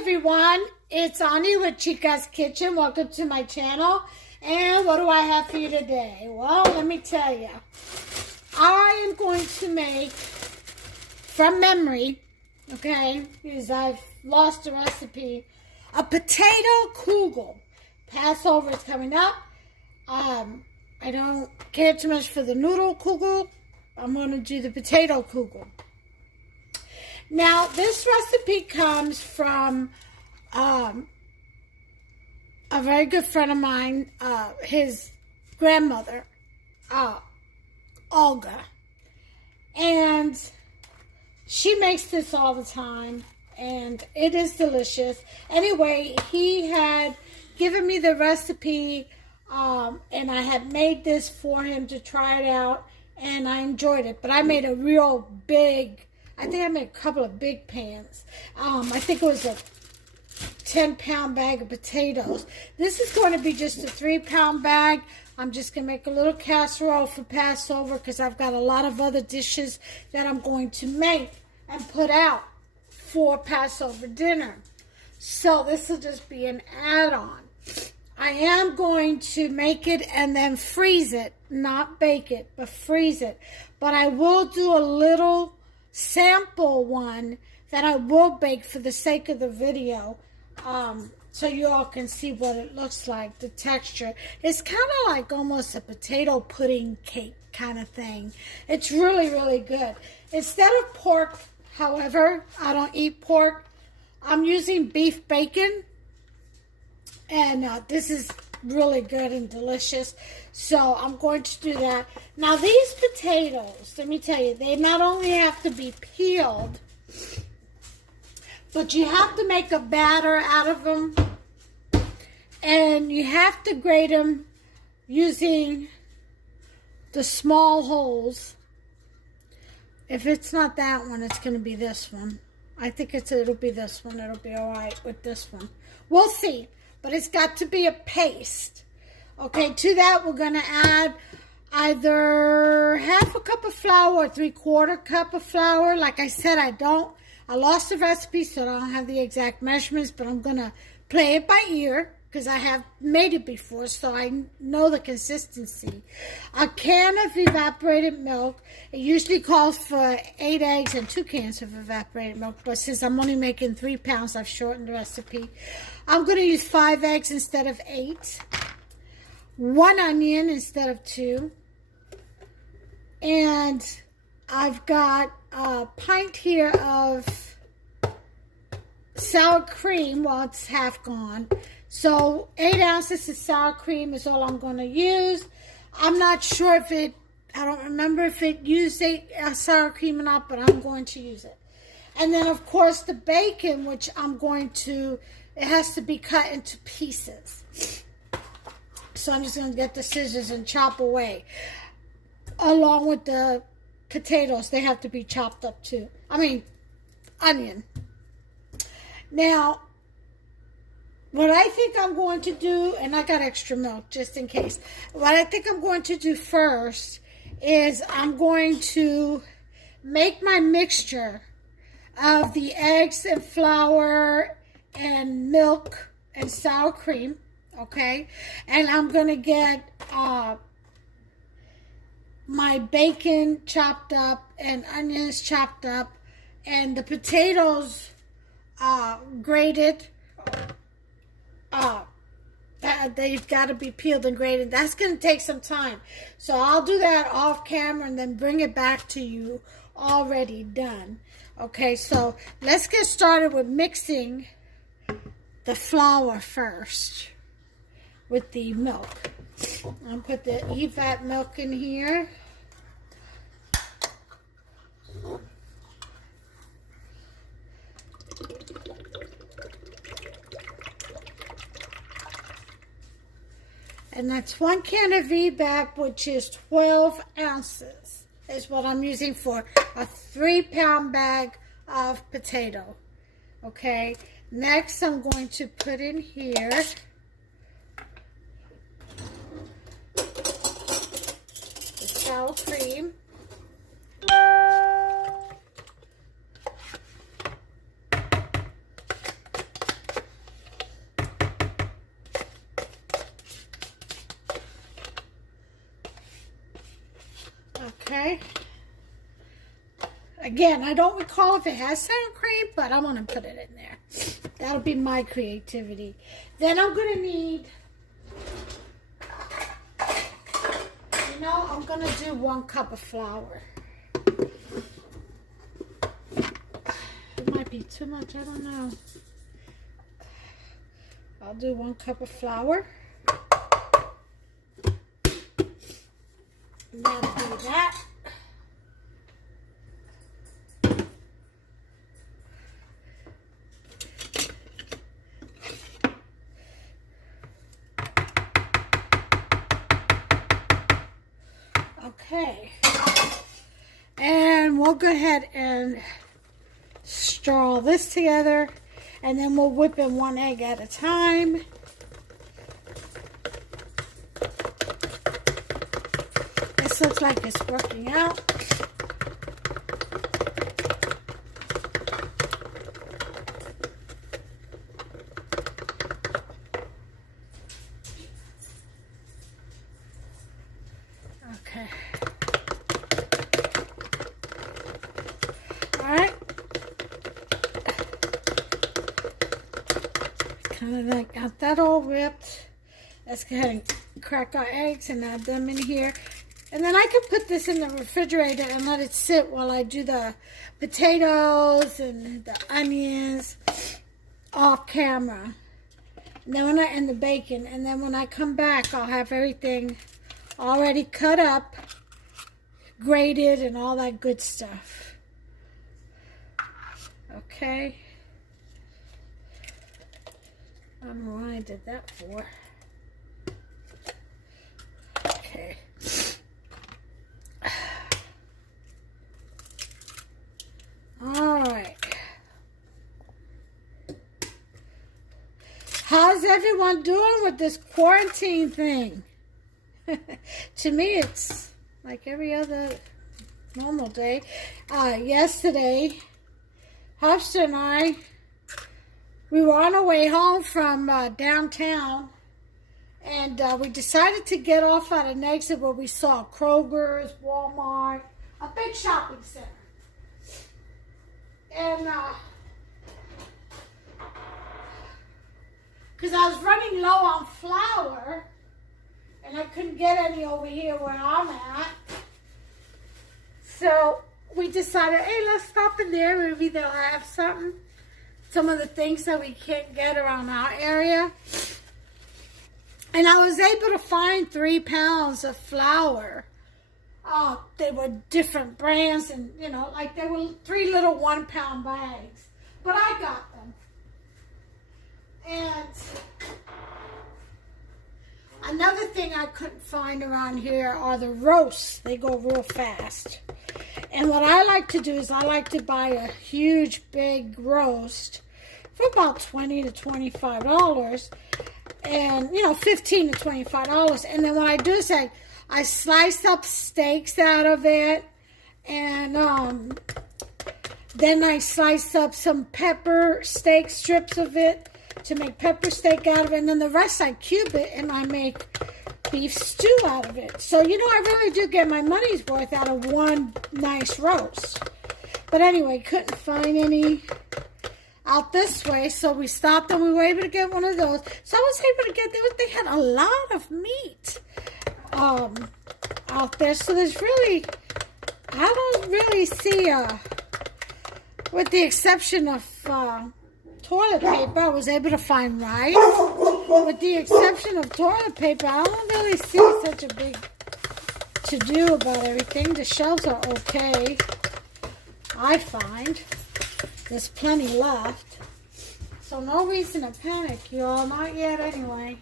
everyone, it's Ani with Chica's Kitchen. Welcome to my channel. And what do I have for you today? Well, let me tell you. I am going to make, from memory, okay, because I've lost the recipe, a potato kugel. Passover is coming up. I don't care too much for the noodle kugel. I'm going to do the potato kugel. Now, this recipe comes from a very good friend of mine, his grandmother, Olga. And she makes this all the time, and it is delicious. Anyway, he had given me the recipe, and I had made this for him to try it out, and I enjoyed it. But I made a real big, I think I made a couple of big pans. I think it was a 10-pound bag of potatoes. This is going to be just a 3-pound bag. I'm just going to make a little casserole for Passover because I've got a lot of other dishes that I'm going to make and put out for Passover dinner. So this will just be an add-on. I am going to make it and then freeze it, not bake it, but freeze it. But I will do a little sample one that I will bake for the sake of the video, so you all can see what it looks like, the texture. It's kind of like almost a potato pudding cake kind of thing. It's really, really good. Instead of pork, however, I don't eat pork, I'm using beef bacon, and this is really good and delicious. So I'm going to do that. Now these potatoes, let me tell you, they not only have to be peeled, but you have to make a batter out of them, and you have to grate them using the small holes. If it's not that one, it's going to be this one. I think it'll be this one. It'll be all right with this one. We'll see. But it's got to be a paste. Okay, to that we're going to add either half a cup of flour or 3/4 cup of flour. Like I said, I lost the recipe, so I don't have the exact measurements, but I'm going to play it by ear because I have made it before, so I know the consistency. A can of evaporated milk. It usually calls for 8 eggs and 2 cans of evaporated milk, but since I'm only making 3 pounds, I've shortened the recipe. I'm going to use 5 eggs instead of 8. 1 onion instead of 2. And I've got a pint here of sour cream. Well, it's half gone. So 8 ounces of sour cream is all I'm going to use. I'm not sure if I don't remember if it used sour cream or not, but I'm going to use it. And then, of course, the bacon, which it has to be cut into pieces. So I'm just going to get the scissors and chop away. Along with the potatoes, they have to be chopped up too. I mean, onion. Now, what I think I'm going to do, and I got extra milk just in case. What I think I'm going to do first is I'm going to make my mixture of the eggs and flour and milk and sour cream, okay? And I'm going to get my bacon chopped up and onions chopped up and the potatoes grated. They've got to be peeled and grated. That's going to take some time. So I'll do that off camera and then bring it back to you already done. Okay, so let's get started with mixing the flour first with the milk. I'll put the evat milk in here. And that's 1 can of EVAP, which is 12 ounces, is what I'm using for a 3-pound bag of potato. Okay, next I'm going to put in here the sour cream. Again, I don't recall if it has sour cream, but I'm going to put it in there. That'll be my creativity. Then I'm going to need, I'm going to do 1 cup of flour. It might be too much, I don't know. I'll do 1 cup of flour. And that'll be that. Okay, and we'll go ahead and stir all this together, and then we'll whip in 1 egg at a time. This looks like it's working out. Okay. Alright. Kind of like got that all whipped. Let's go ahead and crack our eggs and add them in here. And then I can put this in the refrigerator and let it sit while I do the potatoes and the onions off camera. And then and the bacon. And then when I come back, I'll have everything already cut up, grated, and all that good stuff. Okay. I don't know why I did that for. Okay. Alright. How's everyone doing with this quarantine thing? To me, it's like every other normal day. Yesterday, Hofstra and I, we were on our way home from downtown, and we decided to get off at an exit where we saw Kroger's, Walmart, a big shopping center. And, because I was running low on flour, and I couldn't get any over here where I'm at. So we decided, hey, let's stop in there. Maybe they'll have something. Some of the things that we can't get around our area. And I was able to find 3 pounds of flour. They were different brands, and, like they were 3 little 1-pound bags. But I got them. And another thing I couldn't find around here are the roasts. They go real fast. And what I like to do is I like to buy a huge, big roast for about $20 to $25. And, $15 to $25. And then what I do is I slice up steaks out of it. And then I slice up some pepper steak strips of it to make pepper steak out of it, and then the rest I cube it and I make beef stew out of it. So, I really do get my money's worth out of one nice roast. But anyway, couldn't find any out this way, so we stopped and we were able to get one of those. So I was able to get, they had a lot of meat out there. So there's really, I don't really see, with the exception of toilet paper, I was able to find rice. With the exception of toilet paper, I don't really see such a big to-do about everything. The shelves are okay, I find. There's plenty left. So no reason to panic, y'all. Not yet anyway.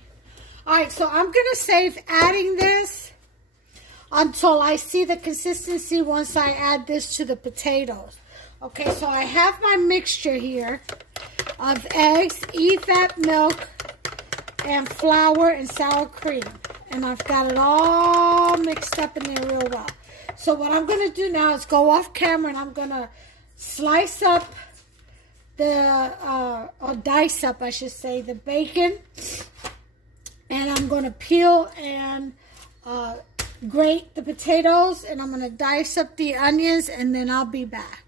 Alright, so I'm going to save adding this until I see the consistency once I add this to the potatoes. Okay, so I have my mixture here of eggs, EFAP milk, and flour and sour cream. And I've got it all mixed up in there real well. So what I'm going to do now is go off camera and I'm going to slice up or dice up, I should say, the bacon. And I'm going to peel and grate the potatoes. And I'm going to dice up the onions, and then I'll be back.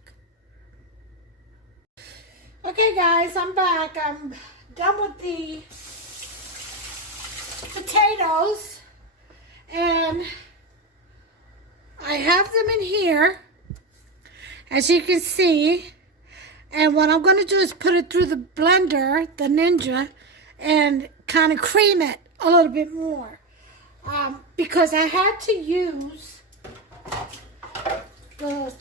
Okay, guys, I'm back. I'm done with the potatoes, and I have them in here, as you can see. And what I'm going to do is put it through the blender, the Ninja, and kind of cream it a little bit more. Because I had to use the,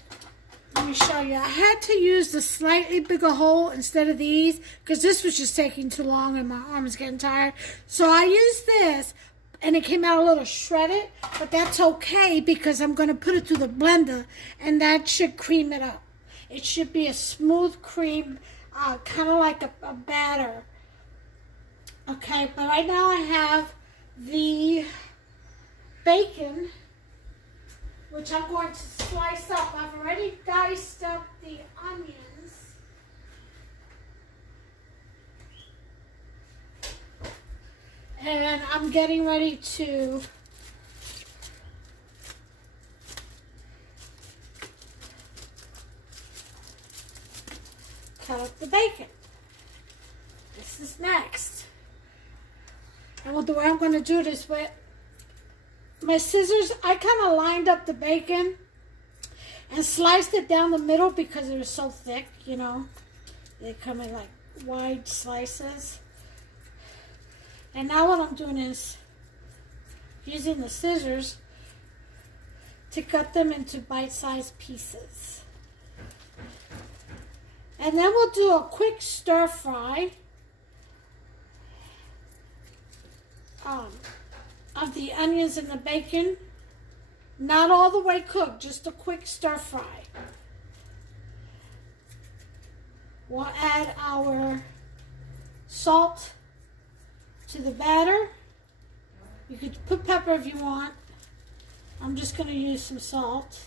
let me show you, I had to use the slightly bigger hole instead of these, because this was just taking too long and my arm was getting tired. So I used this, and it came out a little shredded, but that's okay because I'm going to put it through the blender, and that should cream it up. It should be a smooth cream, kind of like a batter. Okay, but right now I have the bacon, which I'm going to slice up. I've already diced up the onions. And I'm getting ready to cut up the bacon. This is next. And the way I'm going to do this with my scissors, I kind of lined up the bacon and sliced it down the middle because it was so thick, you know. They come in like wide slices. And now what I'm doing is using the scissors to cut them into bite-sized pieces. And then we'll do a quick stir fry of the onions and the bacon. Not all the way cooked, just a quick stir fry. We'll add our salt to the batter. You could put pepper if you want. I'm just going to use some salt.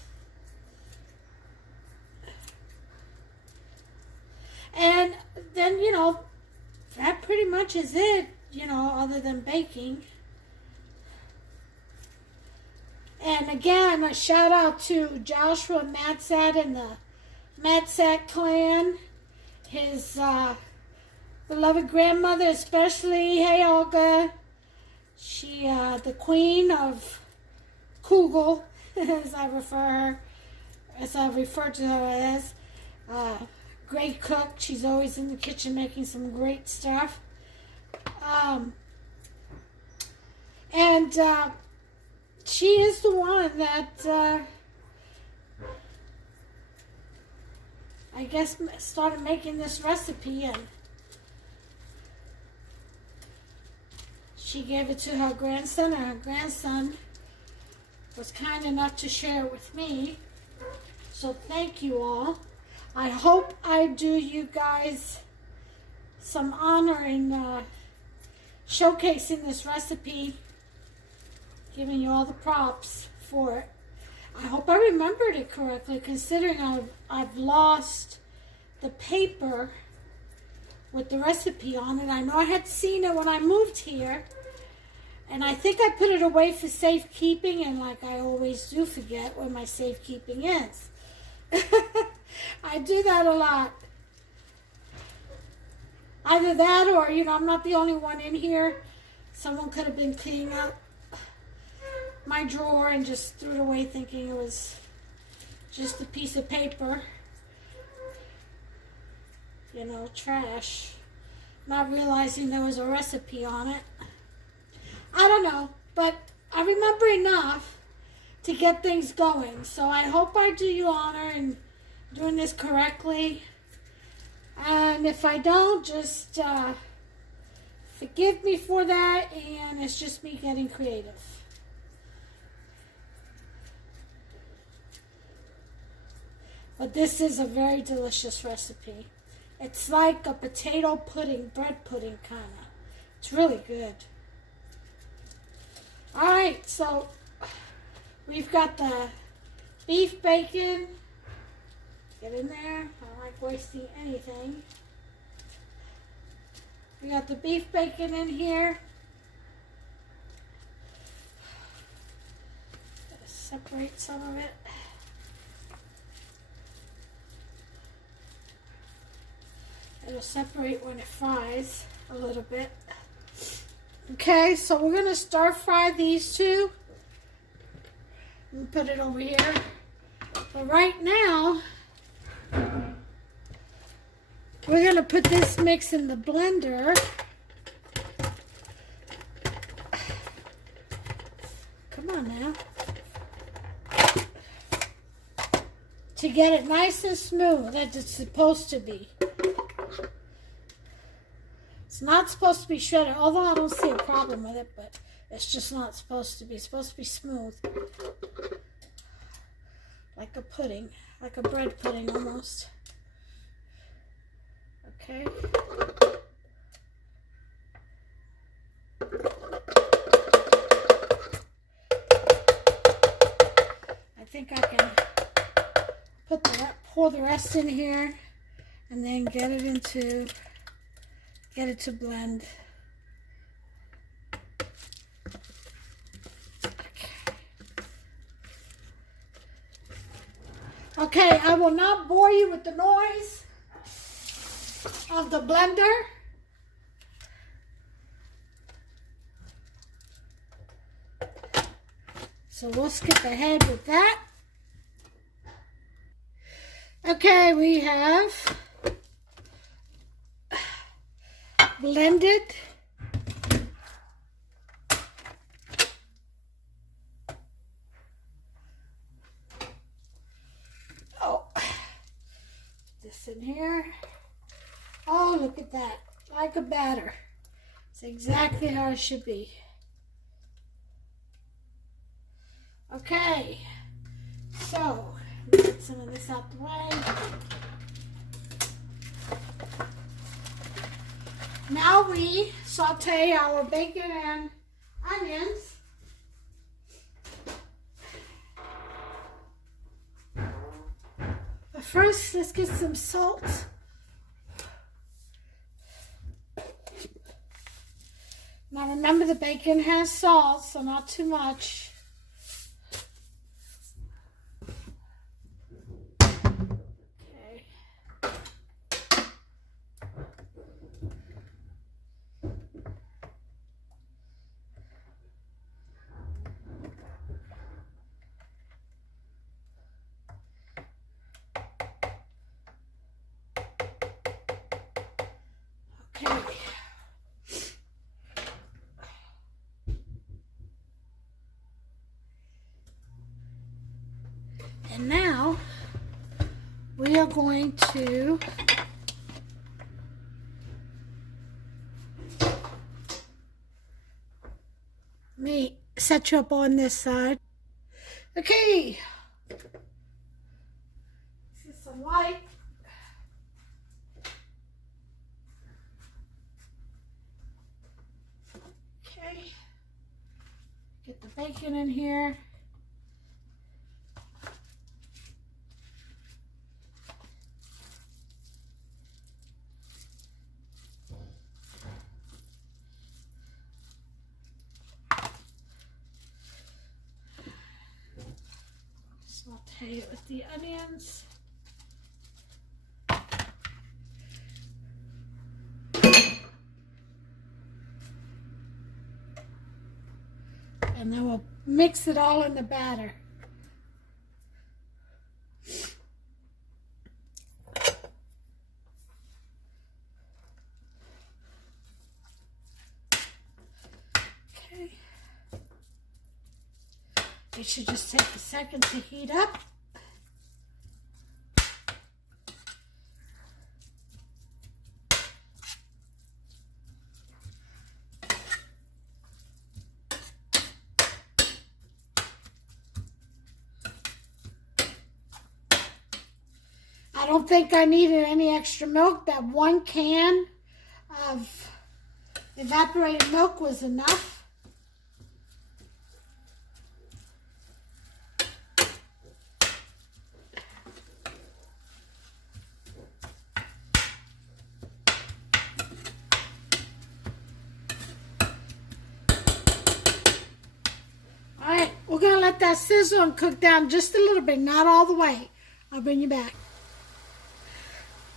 And then, you know, that pretty much is it, you know, other than baking. And again, a shout out to Joshua Matsat and the Matsat clan. His beloved grandmother especially. Hey, Olga. She, the queen of Kugel, as I refer to her as. Great cook. She's always in the kitchen making some great stuff. And she is the one that I guess started making this recipe, and she gave it to her grandson, and her grandson was kind enough to share it with me. So thank you all. I hope I do you guys some honor in showcasing this recipe, giving you all the props for it. I hope I remembered it correctly, considering I've lost the paper with the recipe on it. I know I had seen it when I moved here, and I think I put it away for safekeeping, and like I always do forget where my safekeeping is. I do that a lot. Either that or, you know, I'm not the only one in here. Someone could have been cleaning up my drawer and just threw it away thinking it was just a piece of paper. You know, trash. Not realizing there was a recipe on it. I don't know, but I remember enough to get things going. So I hope I do you honor in doing this correctly. And if I don't, just forgive me for that, and it's just me getting creative. But this is a very delicious recipe. It's like a potato pudding, bread pudding kind of. It's really good. Alright, so we've got the beef bacon. Get in there. I don't like wasting anything. We got the beef bacon in here. Gotta separate some of it. It'll separate when it fries a little bit. Okay, so we're going to stir fry these two. And put it over here. But right now, we're going to put this mix in the blender. Come on now. To get it nice and smooth as it's supposed to be. It's not supposed to be shredded, although I don't see a problem with it, but it's just not supposed to be. It's supposed to be smooth. Like a pudding, like a bread pudding almost. Okay. I think I can pour the rest in here and then get it to blend. Okay, I will not bore you with the noise of the blender. So we'll skip ahead with that. Okay, we have blended this in here. Oh, look at that, like a batter. It's exactly how it should be. Okay, so get some of this out the way. Now we saute our bacon and onions. But first, let's get some salt. Now remember, the bacon has salt, so not too much. And now we are going to set you up on this side. Okay. This is some white. Okay. Get the bacon in here. Saute it with the onions. And then we'll mix it all in the batter. Okay. It should just take a second to heat up. I don't think I needed any extra milk. That 1 can of evaporated milk was enough. Alright, we're going to let that sizzle and cook down just a little bit, not all the way. I'll bring you back.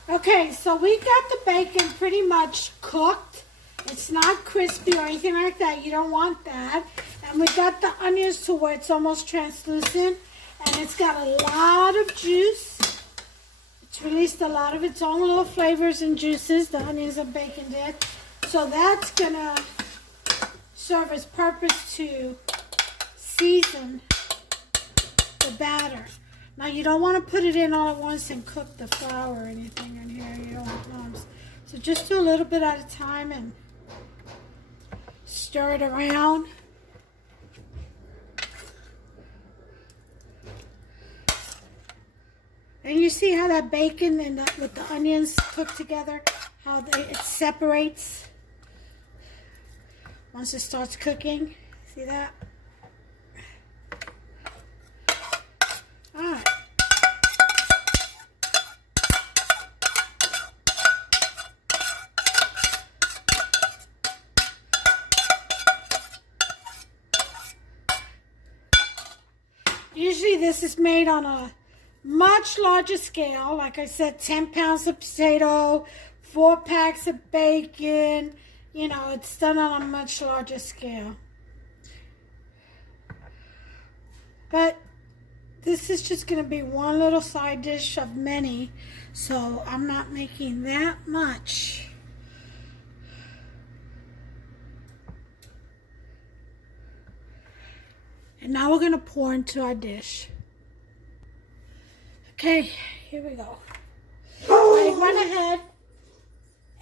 Okay. Okay, so we got the bacon pretty much cooked. It's not crispy or anything like that. You don't want that. And we got the onions to where it's almost translucent. And it's got a lot of juice. It's released a lot of its own little flavors and juices, the onions and bacon did. So that's going to serve its purpose to season the batter. Now you don't want to put it in all at once and cook the flour or anything in here. You don't want lumps. So just do a little bit at a time and stir it around. And you see how that bacon and with the onions cook together, how it separates once it starts cooking. See that? All right. Usually this is made on a much larger scale. Like I said, 10 pounds of potato, 4 packs of bacon. You know, it's done on a much larger scale. But this is just going to be one little side dish of many. So I'm not making that much. And now we're going to pour into our dish. Okay, here we go. I went ahead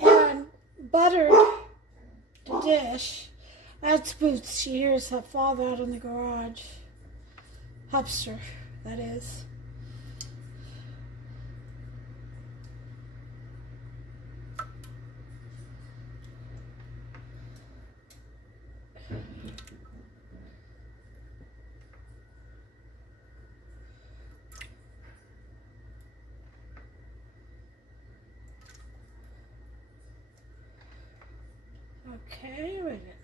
and buttered the dish. That's Boots. She hears her father out in the garage. Hupster, that is. Okay, wait a minute.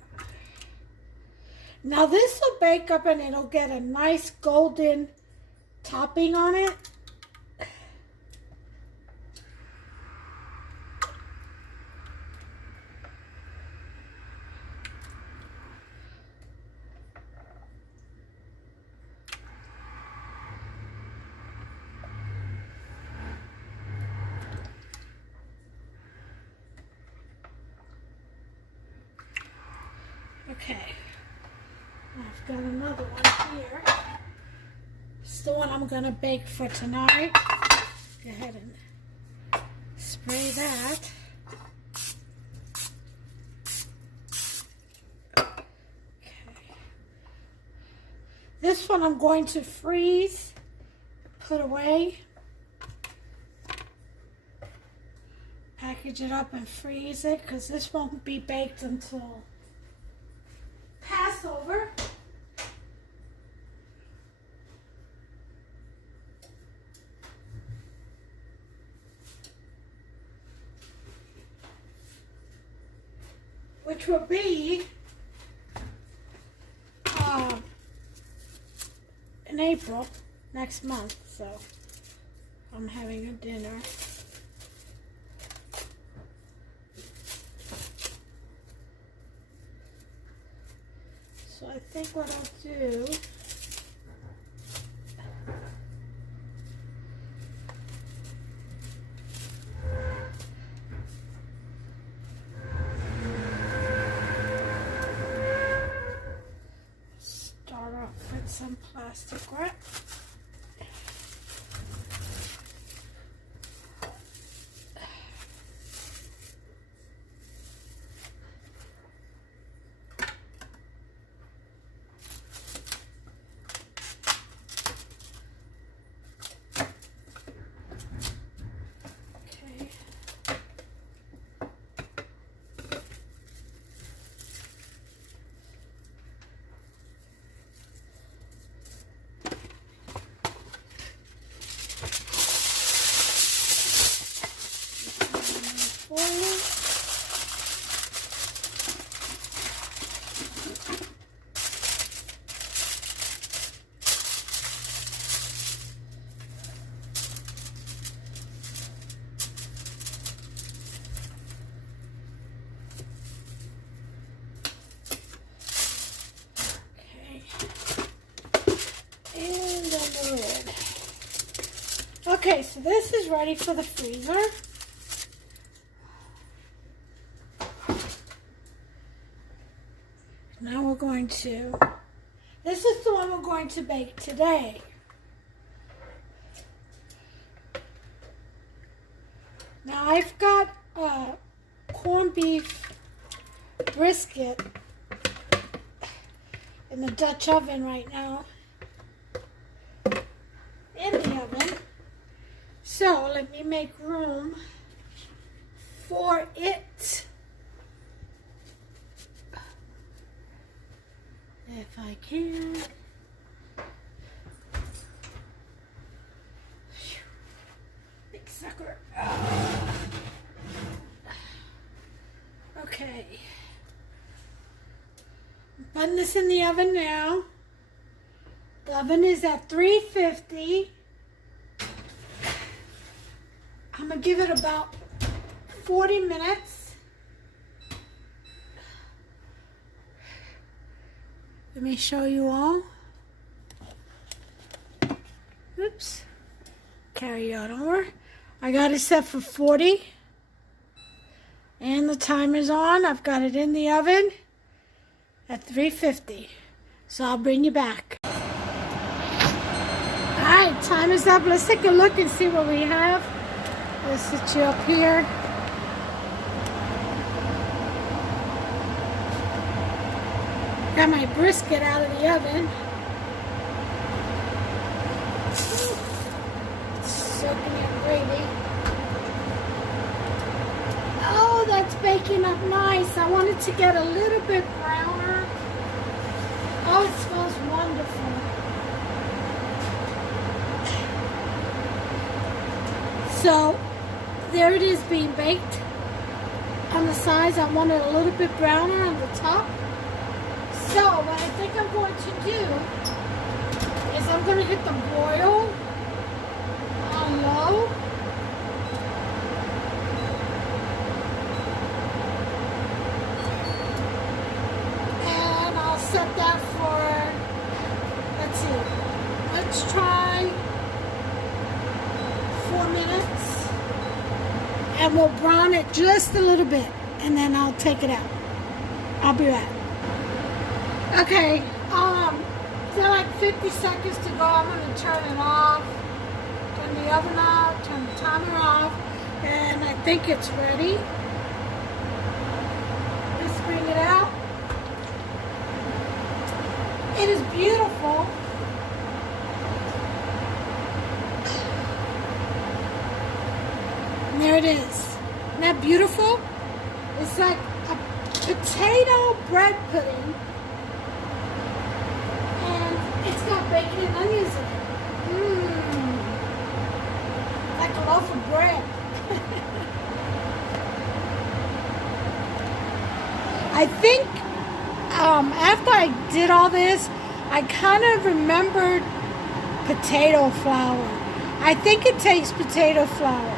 Now this will bake up and it'll get a nice golden topping on it. Okay, I've got another one here. It's the one I'm going to bake for tonight. Go ahead and spray that. Okay. This one I'm going to freeze, put away. Package it up and freeze it because this won't be baked until Passover. Which will be in April next month, so I'm having a dinner. So I think what I'll do, start off with some plastic wrap. Okay, so this is ready for the freezer. Now we're going to, this is the one we're going to bake today. Now I've got corned beef brisket in the Dutch oven right now. In the oven. So let me make room for it. If I can. Big sucker. Okay. I'm putting this in the oven now. The oven is at 350. I'm going to give it about 40 minutes. Let me show you all. Oops. Carry on over. I got it set for 40. And the timer's on. I've got it in the oven at 350. So I'll bring you back. Alright, time is up. Let's take a look and see what we have. Let's sit you up here. Got my brisket out of the oven. It's soaking in gravy. Oh, that's baking up nice. I want it to get a little bit browner. Oh, it smells wonderful. So, there it is being baked. On the sides, I want it a little bit browner on the top. So, what I think I'm going to do is I'm going to hit the broil on low. And I'll set that for, let's see, let's try 4 minutes. And we'll brown it just a little bit. And then I'll take it out. I'll be back. Okay, there like 50 seconds to go. I'm going to turn it off, turn the oven off, turn the timer off, and I think it's ready. Let's bring it out. It is beautiful. And there it is. Isn't that beautiful? It's like a potato bread pudding. It's got bacon and onions in it. Like a loaf of bread. I think after I did all this, I kind of remembered potato flour. I think it takes potato flour.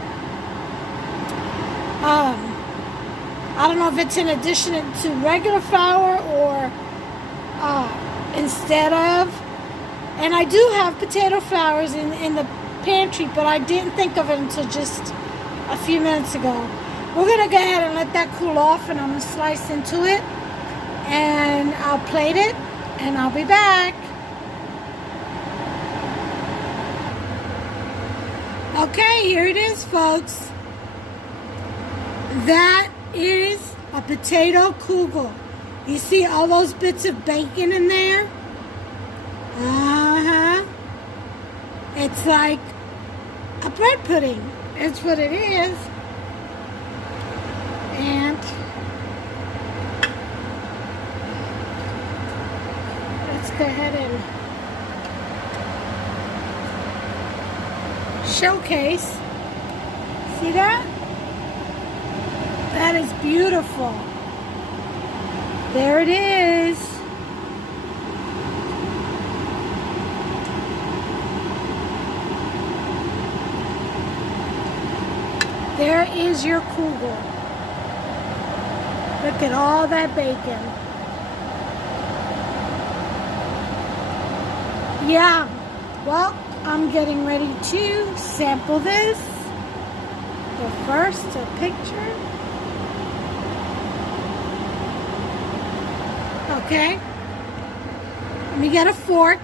I don't know if it's in addition to regular flour or instead of. And I do have potato flours in the pantry, but I didn't think of it until just a few minutes ago. We're going to go ahead and let that cool off, and I'm going to slice into it. And I'll plate it, and I'll be back. Okay, here it is, folks. That is a potato kugel. You see all those bits of bacon in there? It's like a bread pudding. It's what it is. And let's go ahead and showcase. See that? That is beautiful. There it is. There is your Kugel. Look at all that bacon. Yeah, well, I'm getting ready to sample this. But first, a picture. Okay. Let me get a fork.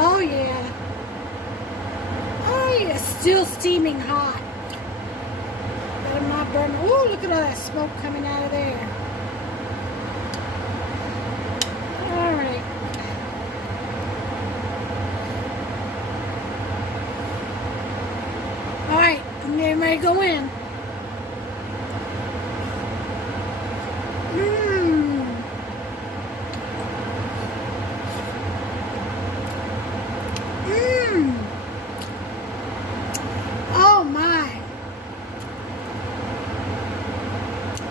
Oh yeah. Oh yeah, still steaming hot. But I'm not burning. Ooh, look at all that smoke coming out of there. Alright. Alright, I'm getting ready to go in. Oh my.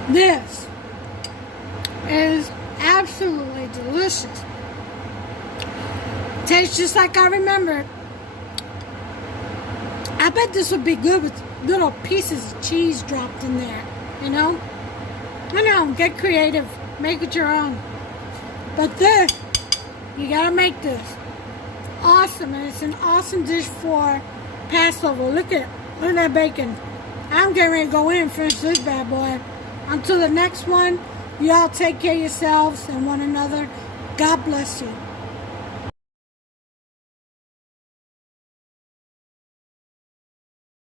This is absolutely delicious. Tastes just like I remembered. I bet this would be good with little pieces of cheese dropped in there, you know? I know, get creative, make it your own. But this, you gotta make this. Awesome, and it's an awesome dish for Passover. Look at that bacon. I'm getting ready to go in and finish this bad boy. Until the next one, y'all take care of yourselves and one another. God bless you.